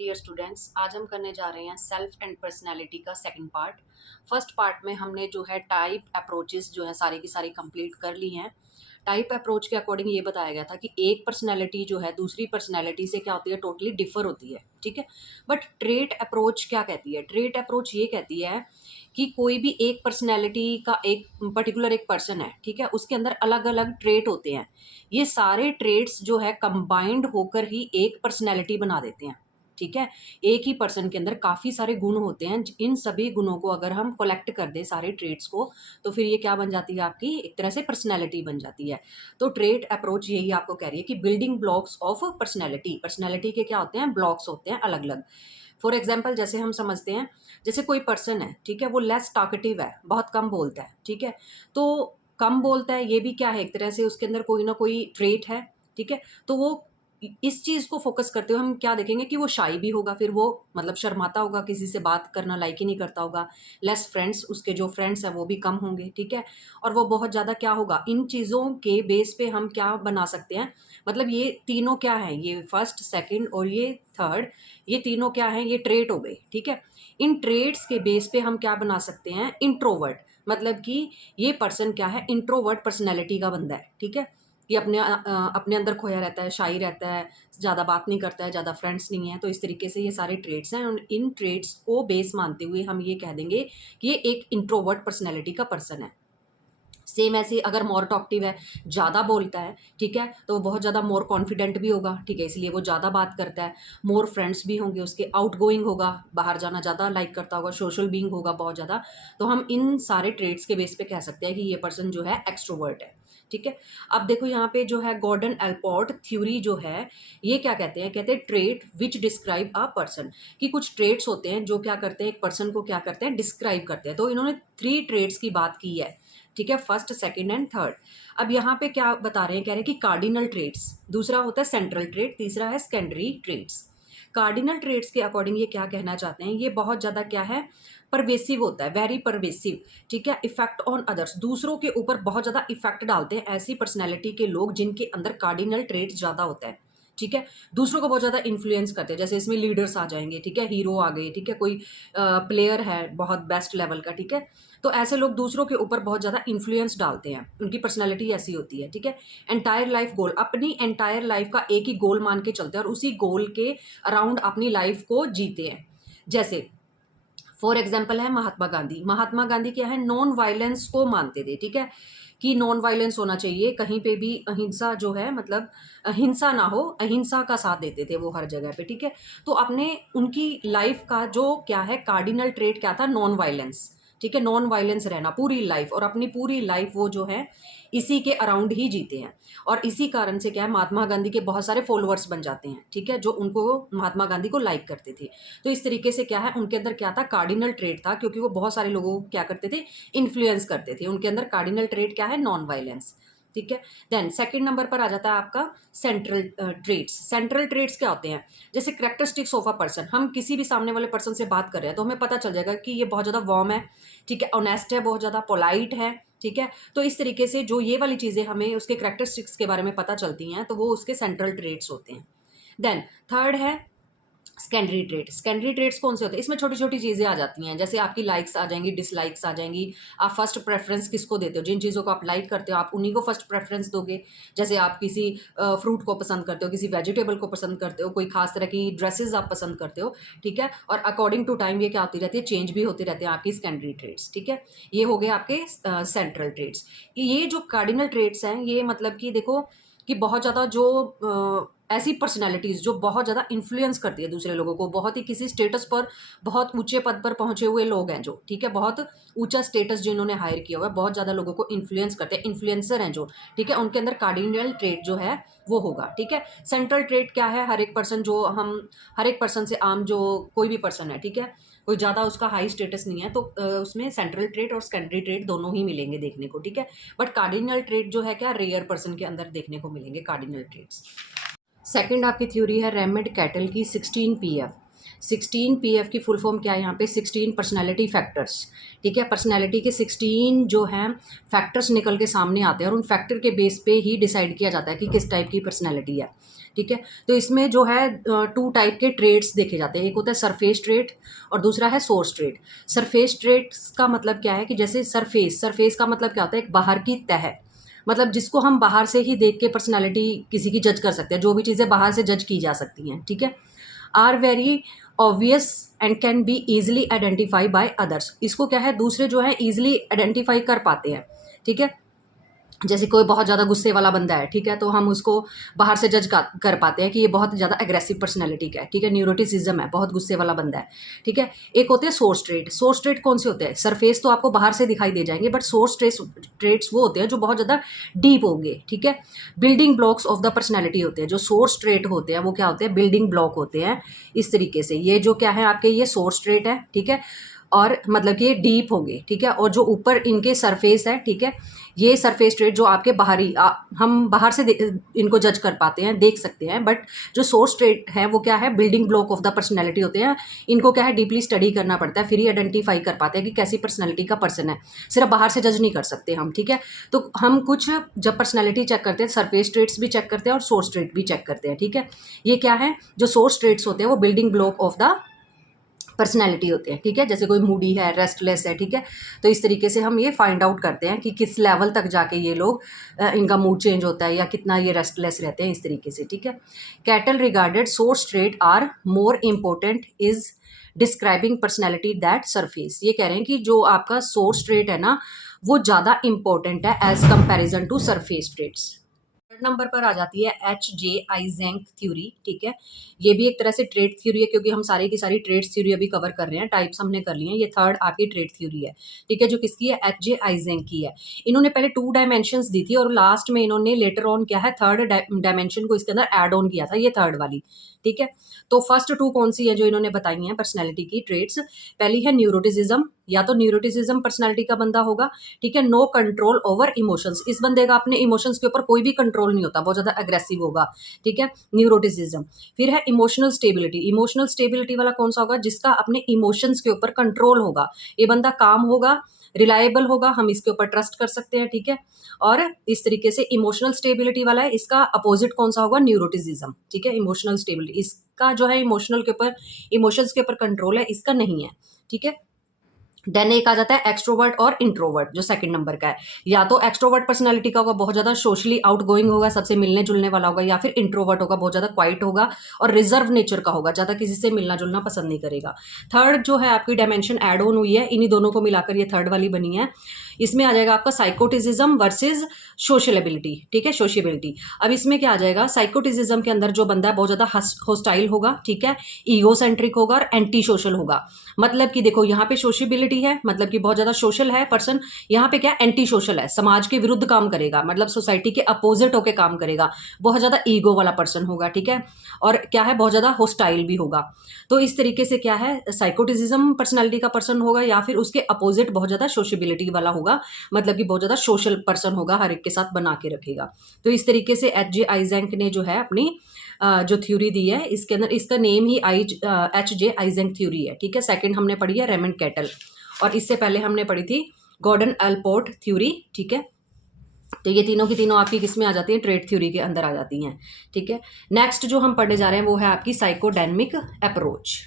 Dear students, आज हम करने जा रहे हैं सेल्फ एंड पर्सनैलिटी का सेकंड पार्ट। फर्स्ट पार्ट में हमने जो है टाइप अप्रोचेस जो है सारी की सारी कंप्लीट कर ली हैं। टाइप अप्रोच के अकॉर्डिंग ये बताया गया था कि एक पर्सनैलिटी जो है दूसरी पर्सनैलिटी से क्या होती है, टोटली डिफर होती है, ठीक है। बट ट्रेट अप्रोच क्या कहती है? ट्रेट अप्रोच ये कहती है कि कोई भी एक पर्सनैलिटी का एक पर्टिकुलर एक पर्सन है, ठीक है, उसके अंदर अलग अलग ट्रेट होते हैं। ये सारे ट्रेट्स जो है कंबाइंड होकर ही एक पर्सनैलिटी बना देते हैं, ठीक है। एक ही पर्सन के अंदर काफ़ी सारे गुण होते हैं। इन सभी गुणों को अगर हम कलेक्ट कर दें सारे ट्रेट्स को, तो फिर ये क्या बन जाती है, आपकी एक तरह से पर्सनैलिटी बन जाती है। तो ट्रेट अप्रोच यही आपको कह रही है कि building blocks of personality, personality के क्या होते हैं, ब्लॉक्स होते हैं अलग अलग। फॉर एग्जाम्पल जैसे हम समझते हैं, जैसे कोई पर्सन है, ठीक है, वो लेस टॉकेटिव है, बहुत कम बोलता है, ठीक है। तो कम बोलता है, ये भी क्या है, एक तरह से उसके अंदर कोई ना कोई ट्रेट है, ठीक है। तो वो इस चीज़ को फोकस करते हुए हम क्या देखेंगे कि वो शाई भी होगा, फिर वो मतलब शर्माता होगा, किसी से बात करना लाइक ही नहीं करता होगा। लेस फ्रेंड्स, उसके जो फ्रेंड्स हैं वो भी कम होंगे, ठीक है। और वो बहुत ज़्यादा क्या होगा, इन चीज़ों के बेस पे हम क्या बना सकते हैं, मतलब ये तीनों क्या है, ये फर्स्ट सेकंड और ये थर्ड, ये तीनों क्या है, ये ट्रेट हो गए, ठीक है। इन ट्रेट्स के बेस पे हम क्या बना सकते हैं, इंट्रोवर्ट, मतलब कि ये पर्सन क्या है, इंट्रोवर्ट पर्सनैलिटी का बंदा है, ठीक है। ये अपने अंदर खोया रहता है, शाई रहता है, ज़्यादा बात नहीं करता है, ज़्यादा फ्रेंड्स नहीं है। तो इस तरीके से ये सारे ट्रेट्स हैं और इन ट्रेट्स को बेस मानते हुए हम ये कह देंगे कि ये एक इंट्रोवर्ट पर्सनैलिटी का पर्सन है। सेम ऐसे अगर मोर टॉकटिव है, ज़्यादा बोलता है, ठीक है, तो वो बहुत ज़्यादा मोर कॉन्फिडेंट भी होगा, ठीक है, इसलिए वो ज़्यादा बात करता है। मोर फ्रेंड्स भी होंगे उसके, आउटगोइंग होगा, बाहर जाना ज़्यादा लाइक करता होगा, सोशल बीइंग होगा बहुत ज़्यादा। तो हम इन सारे ट्रेट्स के बेस पे कह सकते हैं कि ये पर्सन जो है एक्सट्रोवर्ट है, ठीक है। अब देखो यहाँ पे जो है गॉर्डन एल्पोर्ट थ्योरी जो है, ये क्या कहते हैं trait which describe a person, कि कुछ ट्रेट्स होते हैं जो क्या करते हैं, एक पर्सन को क्या करते हैं, डिस्क्राइब करते हैं। तो इन्होंने 3 ट्रेट्स की बात की है, ठीक है, फर्स्ट सेकंड एंड थर्ड। अब यहाँ पे क्या बता रहे हैं, कह रहे हैं कि कार्डिनल ट्रेट्स, दूसरा होता है सेंट्रल ट्रेट, तीसरा है सेकेंडरी ट्रेट्स। कार्डिनल ट्रेट्स के अकॉर्डिंग ये क्या कहना चाहते हैं, ये बहुत ज़्यादा क्या है, परवेसिव होता है, वेरी परवेसिव, ठीक है। इफेक्ट ऑन अदर्स, दूसरों के ऊपर बहुत ज़्यादा इफेक्ट डालते हैं ऐसी पर्सनैलिटी के लोग जिनके अंदर कार्डिनल ट्रेट ज़्यादा होता है, ठीक है। दूसरों को बहुत ज़्यादा इन्फ्लुएंस करते हैं, जैसे इसमें लीडर्स आ जाएंगे, ठीक है, हीरो आ गए, ठीक है, कोई प्लेयर है बहुत बेस्ट लेवल का, ठीक है। तो ऐसे लोग दूसरों के ऊपर बहुत ज़्यादा इन्फ्लुएंस डालते हैं, उनकी पर्सनैलिटी ऐसी होती है, ठीक है। एंटायर लाइफ गोल, अपनी एंटायर लाइफ का एक ही गोल मान के चलते हैं और उसी गोल के अराउंड अपनी लाइफ को जीते हैं। जैसे फॉर एग्जाम्पल है महात्मा गांधी। महात्मा गांधी क्या है, नॉन वायलेंस को मानते थे, ठीक है, कि नॉन वायलेंस होना चाहिए, कहीं पे भी अहिंसा जो है, मतलब हिंसा ना हो, अहिंसा का साथ देते थे वो हर जगह पे, ठीक है। तो अपने उनकी लाइफ का जो क्या है, कार्डिनल ट्रेट क्या था, नॉन वायलेंस, ठीक है, नॉन वायलेंस रहना पूरी लाइफ, और अपनी पूरी लाइफ वो जो है इसी के अराउंड ही जीते हैं। और इसी कारण से क्या है, महात्मा गांधी के बहुत सारे फॉलोअर्स बन जाते हैं, ठीक है, जो उनको महात्मा गांधी को लाइक करते थे। तो इस तरीके से क्या है, उनके अंदर क्या था, कार्डिनल ट्रेट था, क्योंकि वो बहुत सारे लोगों को क्या करते थे, इन्फ्लुएंस करते थे। उनके अंदर कार्डिनल ट्रेट क्या है, नॉन वायलेंस, ठीक है। देन सेकंड नंबर पर आ जाता है आपका सेंट्रल ट्रेट्स। सेंट्रल ट्रेट्स क्या होते हैं, जैसे करेक्टरिस्टिक्स ऑफ अ पर्सन, हम किसी भी सामने वाले पर्सन से बात कर रहे हैं तो हमें पता चल जाएगा कि ये बहुत ज़्यादा वार्म है, ठीक है, ऑनेस्ट है, बहुत ज़्यादा पोलाइट है, ठीक है। तो इस तरीके से जो ये वाली चीज़ें हमें उसके करेक्टरिस्टिक्स के बारे में पता चलती हैं, तो वो उसके सेंट्रल ट्रेट्स होते हैं। देन थर्ड है सेकेंडरी ट्रेट। सेकेंडरी ट्रेट्स कौन से होते हैं, इसमें छोटी छोटी चीज़ें आ जाती हैं, जैसे आपकी लाइक्स आ जाएंगी, डिसलाइक्स आ जाएंगी। आप फर्स्ट प्रेफरेंस किसको देते हो, जिन चीज़ों को आप लाइक करते हो आप उन्हीं को फर्स्ट प्रेफरेंस दोगे। जैसे आप किसी फ्रूट को पसंद करते हो, किसी वेजिटेबल को पसंद करते हो, कोई खास तरह की ड्रेसेस आप पसंद करते हो, ठीक है। और अकॉर्डिंग टू टाइम ये क्या होती रहती है, चेंज भी होती रहती है आपकी सेकेंडरी ट्रेट्स, ठीक है। ये हो गए आपके सेंट्रल ट्रेट्स। ये जो कार्डिनल ट्रेट्स हैं, ये मतलब कि देखो कि बहुत ज़्यादा जो ऐसी पर्सनैलिटीज़ जो बहुत ज़्यादा इन्फ्लुएंस करती है दूसरे लोगों को, बहुत ही किसी स्टेटस पर, बहुत ऊंचे पद पर पहुंचे हुए लोग हैं जो, ठीक है, बहुत ऊंचा स्टेटस जिन्होंने हायर किया हुआ है, बहुत ज़्यादा लोगों को इन्फ्लुएंस करते हैं, इन्फ्लुएंसर हैं जो, ठीक है, उनके अंदर कार्डिनल ट्रेट जो है वो होगा, ठीक है। सेंट्रल ट्रेट क्या है, हर एक पर्सन जो हम, हर एक पर्सन से आम जो कोई भी पर्सन है, ठीक है, कोई ज़्यादा उसका हाई स्टेटस नहीं है, तो उसमें सेंट्रल ट्रेट और सेकेंडरी ट्रेट दोनों ही मिलेंगे देखने को, ठीक है। बट कार्डिनल ट्रेट जो है क्या, रेयर पर्सन के अंदर देखने को मिलेंगे कार्डिनल ट्रेट्स। सेकंड आपकी थ्योरी है रेमिड कैटल की 16 PF। 16 PF की फुल फॉर्म क्या है, यहाँ पे 16 पर्सनैलिटी फैक्टर्स, ठीक है। पर्सनैलिटी के 16 जो हैं फैक्टर्स निकल के सामने आते हैं और उन फैक्टर के बेस पे ही डिसाइड किया जाता है कि किस टाइप की पर्सनैलिटी है, ठीक है। तो इसमें जो है 2 टाइप के ट्रेड्स देखे जाते हैं, एक होता है सरफेस ट्रेड और दूसरा है सोर्स ट्रेड। सरफेस ट्रेड्स का मतलब क्या है कि जैसे सरफेस का मतलब क्या होता है, एक बाहर की तह, मतलब जिसको हम बाहर से ही देख के पर्सनैलिटी किसी की जज कर सकते हैं, जो भी चीज़ें बाहर से जज की जा सकती हैं, ठीक है। Are very obvious and can be easily identify by others, इसको क्या है दूसरे जो है ईजिली आइडेंटिफाई कर पाते हैं, ठीक है। जैसे कोई बहुत ज़्यादा गुस्से वाला बंदा है, ठीक है, तो हम उसको बाहर से जज कर पाते हैं कि ये बहुत ज़्यादा एग्रेसिव पर्सनैलिटी का है, ठीक है, न्यूरोटिसिज्म है, बहुत गुस्से वाला बंदा है, ठीक है। एक होते हैं सोर्स ट्रेट। सोर्स ट्रेट कौन से होते हैं, सरफेस तो आपको बाहर से दिखाई दे जाएंगे, बट सोर्स ट्रेट्स वो होते हैं जो बहुत ज़्यादा डीप होंगे, ठीक है। Building blocks of the personality होते हैं। जो सोर्स ट्रेट होते हैं वो क्या होते हैं, बिल्डिंग ब्लॉक होते हैं। इस तरीके से ये जो क्या है आपके, ये सोर्स ट्रेट है, ठीक है, और मतलब कि ये डीप होंगे, ठीक है। और जो ऊपर इनके सरफेस है, ठीक है, ये सरफेस ट्रेट जो आपके बाहरी हम बाहर से इनको जज कर पाते हैं, देख सकते हैं, बट जो सोर्स ट्रेट है वो क्या है, building block of the personality होते हैं। इनको क्या है डीपली स्टडी करना पड़ता है, फिर ही आइडेंटिफाई कर पाते हैं कि कैसी पर्सनैलिटी का पर्सन है। सिर्फ बाहर से जज नहीं कर सकते हम, ठीक है। तो हम कुछ जब पर्सनैलिटी चेक करते हैं, सरफेस ट्रेट्स भी चेक करते हैं और सोर्स ट्रेट भी चेक करते हैं, ठीक है। ये क्या है, जो सोर्स ट्रेट्स होते हैं वो building block of the personality होते हैं, ठीक है। जैसे कोई मूडी है, रेस्टलेस है, ठीक है, तो इस तरीके से हम ये फाइंड आउट करते हैं कि किस लेवल तक जाके ये लोग इनका मूड चेंज होता है या कितना ये रेस्टलेस रहते हैं, इस तरीके से, ठीक है। Cattell regarded source trait are more important is describing personality that surface. ये कह रहे हैं कि जो आपका सोर्स ट्रेट है ना, वो ज़्यादा इंपॉर्टेंट है as comparison to surface traits. Third number पर आ जाती है H.J. आइजेंक थ्योरी, ठीक है। ये भी एक तरह से ट्रेड थ्योरी है, क्योंकि हम सारी की सारी ट्रेड थ्योरी अभी कवर कर रहे हैं, टाइप्स हमने कर लिए हैं। ये थर्ड आपकी ट्रेड थ्योरी है, ठीक है, जो किसकी है, H.J. आइजेंक की है। इन्होंने पहले 2 डायमेंशंस दी थी और लास्ट में इन्होंने लेटर ऑन क्या है, थर्ड डायमेंशन को इसके अंदर एड ऑन किया था, ये थर्ड वाली, ठीक है। तो फर्स्ट 2 कौन सी है जो इन्होंने बताई हैं पर्सनैलिटी की ट्रेड्स। पहली है न्यूरोटिसिज्म, या तो न्यूरोटिसिज्म पर्सनैलिटी का बंदा होगा, ठीक है। नो कंट्रोल ओवर इमोशंस, इस बंदे का अपने इमोशंस के ऊपर कोई भी कंट्रोल नहीं होता, बहुत ज़्यादा अग्रेसिव होगा, ठीक है, न्यूरोटिसिज्म। फिर है इमोशनल स्टेबिलिटी। इमोशनल स्टेबिलिटी वाला कौन सा होगा, जिसका अपने इमोशंस के ऊपर कंट्रोल होगा। ये बंदा काम होगा, रिलायबल होगा, हम इसके ऊपर ट्रस्ट कर सकते हैं, ठीक है। और इस तरीके से इमोशनल स्टेबिलिटी वाला है, इसका अपोजिट कौन सा होगा, न्यूरोटिसिज्म, ठीक है। इमोशनल स्टेबिलिटी, इसका जो है इमोशनल के ऊपर, इमोशंस के ऊपर कंट्रोल है, इसका नहीं है, ठीक है। देन एक आ जाता है एक्सट्रोवर्ट और इंट्रोवर्ट, जो सेकंड नंबर का है। या तो एक्सट्रोवर्ट पर्सनालिटी का होगा, बहुत ज़्यादा सोशली आउटगोइंग होगा, सबसे मिलने जुलने वाला होगा, या फिर इंट्रोवर्ट होगा, बहुत ज़्यादा क्वाइट होगा और रिजर्व नेचर का होगा, ज़्यादा किसी से मिलना जुलना पसंद नहीं करेगा। थर्ड जो है आपकी डायमेंशन एड ऑन हुई है, इन्हीं दोनों को मिलाकर ये थर्ड वाली बनी है। इसमें आ जाएगा आपका साइकोटिसिज्म वर्सेज सोशलेबिलिटी, ठीक है, सोशियबिलिटी। अब इसमें क्या आ जाएगा, साइकोटिसिज्म के अंदर जो बंदा है बहुत ज़्यादा होस्टाइल होगा, ठीक है, ईगोसेंट्रिक होगा और एंटी सोशल होगा। मतलब कि देखो यहाँ पे सोशियबिलिटी है, मतलब कि बहुत ज़्यादा सोशल है पर्सन, यहाँ पे क्या एंटी सोशल है, समाज के विरुद्ध काम करेगा, मतलब सोसाइटी के अपोजिट होकर काम करेगा, बहुत ज़्यादा ईगो वाला पर्सन होगा, ठीक है। और क्या है, बहुत ज़्यादा होस्टाइल भी होगा। तो इस तरीके से क्या है, साइकोटिसिज्म पर्सनैलिटी का पर्सन होगा, या फिर उसके अपोजिट बहुत ज़्यादा सोशियबिलिटी वाला होगा, मतलब कि बहुत ज़्यादा सोशल पर्सन होगा, हर एक के साथ बना के रखेगा। तो इस तरीके से H.J. आइजेंक ने जो है अपनी जो थ्योरी दी है, इसके अंदर इसका नेम ही H.J. आइजेंक थ्योरी है, ठीक है। सेकंड हमने पढ़ी है रेमंड कैटल, और इससे पहले हमने पढ़ी थी गॉर्डन अल्पोर्ट थ्योरी, ठीक है। तो ये तीनों की तीनों आपकी किस में आ जाती हैं, ट्रेड थ्योरी के अंदर आ जाती हैं, ठीक है। नेक्स्ट जो हम पढ़ने जा रहे हैं वो है आपकी साइकोडायनेमिक अप्रोच।